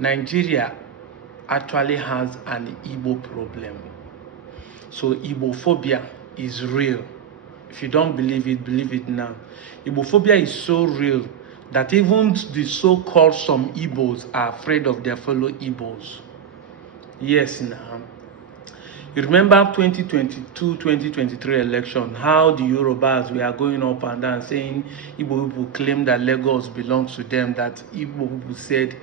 Nigeria actually has an Igbo problem. So Igbophobia is real. If you don't believe it now. Igbophobia is so real that even the so-called some Igbos are afraid of their fellow Igbos. Yes, now. You remember 2022-2023 election, how the Yorubas were going up and down saying Igbo people claim that Lagos belongs to them, that Igbo people said.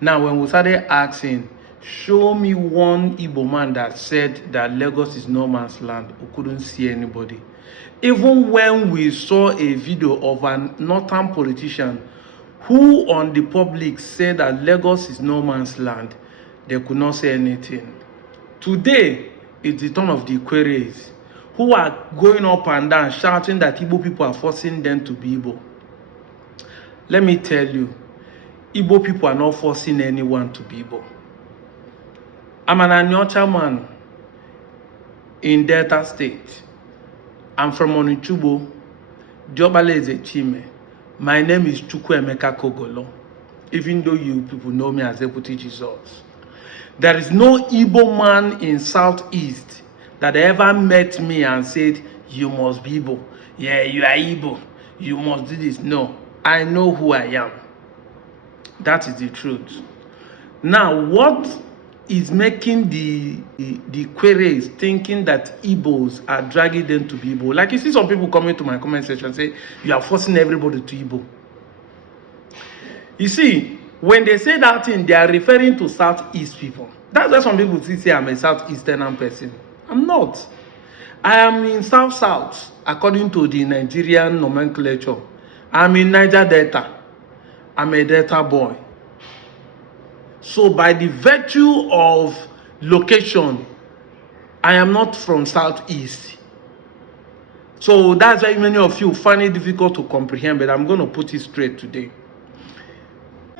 Now, when we started asking, show me one Igbo man that said that Lagos is no man's land, we couldn't see anybody. Even when we saw a video of a northern politician who on the public said that Lagos is no man's land, they could not say anything. Today, it's the turn of the Ikweres, who are going up and down shouting that Igbo people are forcing them to be Igbo. Let me tell you, Igbo people are not forcing anyone to be Igbo. I'm an Anyocha man in Delta State. I'm from Onichubo, Diobale Ezechime. My name is Chukwuemeka Kogolo, even though you people know me as Deputy Jesus. There is no Igbo man in Southeast that ever met me and said, you must be Igbo. Yeah, you are Igbo. You must do this. No, I know who I am. That is the truth. Now, what is making the Ikweres thinking that Igbos are dragging them to be Igbo? Like you see some people coming to my comment section and say, you are forcing everybody to Igbo. You see, when they say that thing, they are referring to Southeast people. That's why some people say I'm a Southeastern person. I'm not. I am in South, according to the Nigerian nomenclature. I'm in Niger Delta. I'm a Delta boy. So by the virtue of location, I am not from Southeast. So that's why many of you find it difficult to comprehend, but I'm going to put it straight today.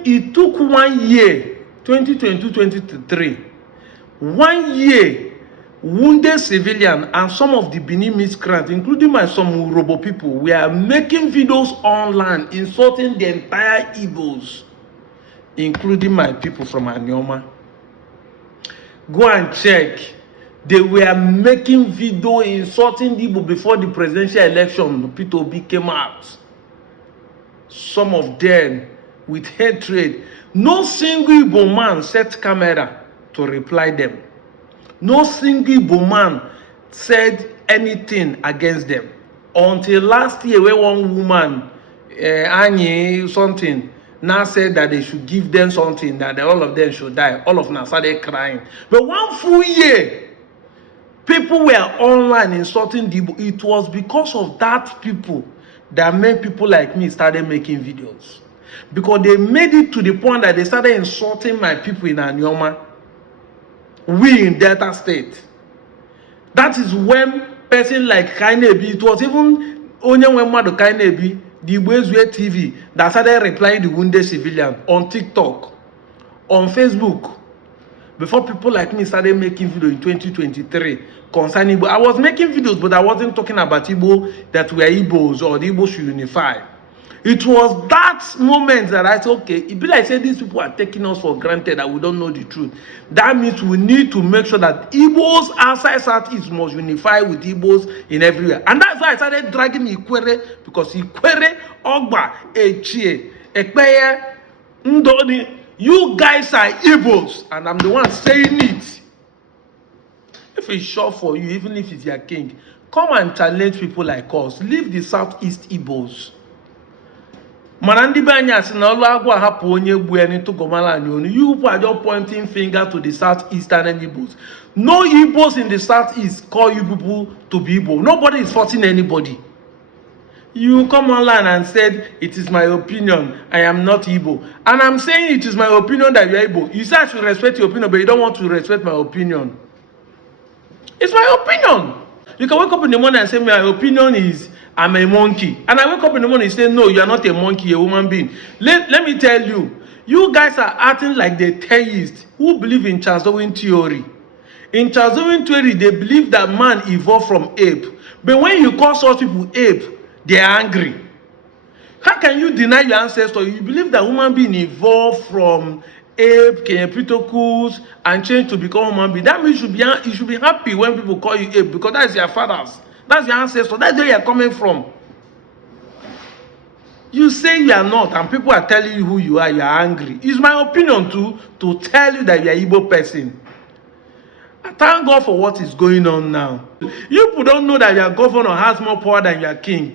It took 1 year, 2022-2023, 1 year, wounded civilian and some of the Benin miscreants, including my some Urobo people, were making videos online insulting the entire Igbos, including my people from Anyoma. Go and check. They were making video insulting the Igbo before the presidential election. Peter Obi came out. Some of them with hatred. No single Igbo man set camera to reply them. No single Igbo man said anything against them. Until last year, when one woman, Annie something, now said that they should give them something, that all of them should die. All of them started crying. But 1 full year, people were online insulting the Igbo. It was because of that people that made people like me started making videos. Because they made it to the point that they started insulting my people in Anyoma. We in Delta State. That is when person like Kainebi, it was even Onyenwemadu Kainebi, the Igboezue TV, that started replying the wounded civilian on TikTok, on Facebook. Before people like me started making videos in 2023 concerning Igbo. I was making videos, but I wasn't talking about Igbo that we are Igbos or the Igbo should unify. It was that moment that I said, okay, it be like say these people are taking us for granted that we don't know the truth. That means we need to make sure that Igbos outside Southeast must unify with Igbos in everywhere. And that's why I started dragging Ikwere, because Ikwere, Ogba, Echie, Ekpeye, Ndoni, you guys are Igbos, and I'm the one saying it. If it's short for you, even if it's your king, come and challenge people like us. Leave the Southeast Igbos. Manandi Banyas na Olagwa hapu onye bueni to Gomala and you are just pointing finger to the Southeastern Igbos. No Igbos in the Southeast call you people to be Igbo. Nobody is forcing anybody. You come online and said, it is my opinion, I am not Igbo. And I'm saying it is my opinion that you are Igbo. You say I should respect your opinion, but you don't want to respect my opinion. It's my opinion. You can wake up in the morning and say, my opinion is, I'm a monkey. And I wake up in the morning and say, no, you are not a monkey, you're a human being. Let me tell you, you guys are acting like the theists who believe in Charles Darwin theory. In Charles Darwin theory, they believe that man evolved from ape. But when you call such people ape, they are angry. How can you deny your ancestors? You believe that human being evolved from Abe, Kenyepitokus, and change to become human being. That means you should be happy when people call you Abe, because that's your fathers. That's your ancestors. That's where you're coming from. You say you are not, and people are telling you who you are angry. It's my opinion to tell you that you are Igbo person. I thank God for what is going on now. You people don't know that your governor has more power than your king.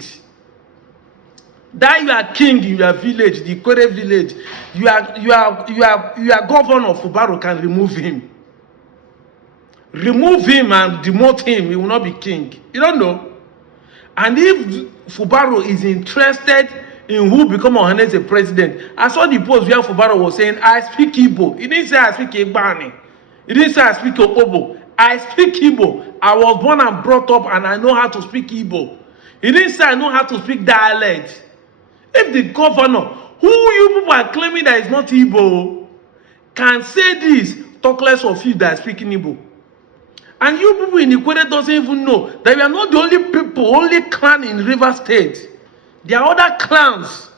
That you are king in your village, the Ikwere village, your governor of Fubara can remove him. Remove him and demote him, he will not be king. You don't know. And if Fubara is interested in who become Ohaneze president, I saw the post where Fubara was saying, I speak Igbo. He didn't say I speak Igbani. He didn't say I speak Obo. I speak Igbo. I was born and brought up and I know how to speak Igbo. He didn't say I know how to speak dialect. If the governor, who you people are claiming that is not Igbo, can say this, talk less of you that are speaking Igbo. And you people in Ikwere doesn't even know that we are not the only people, only clan in River State. There are other clans.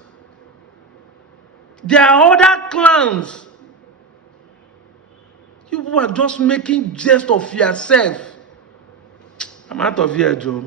There are other clans. You people are just making jest of yourself. I'm out of here, Joe.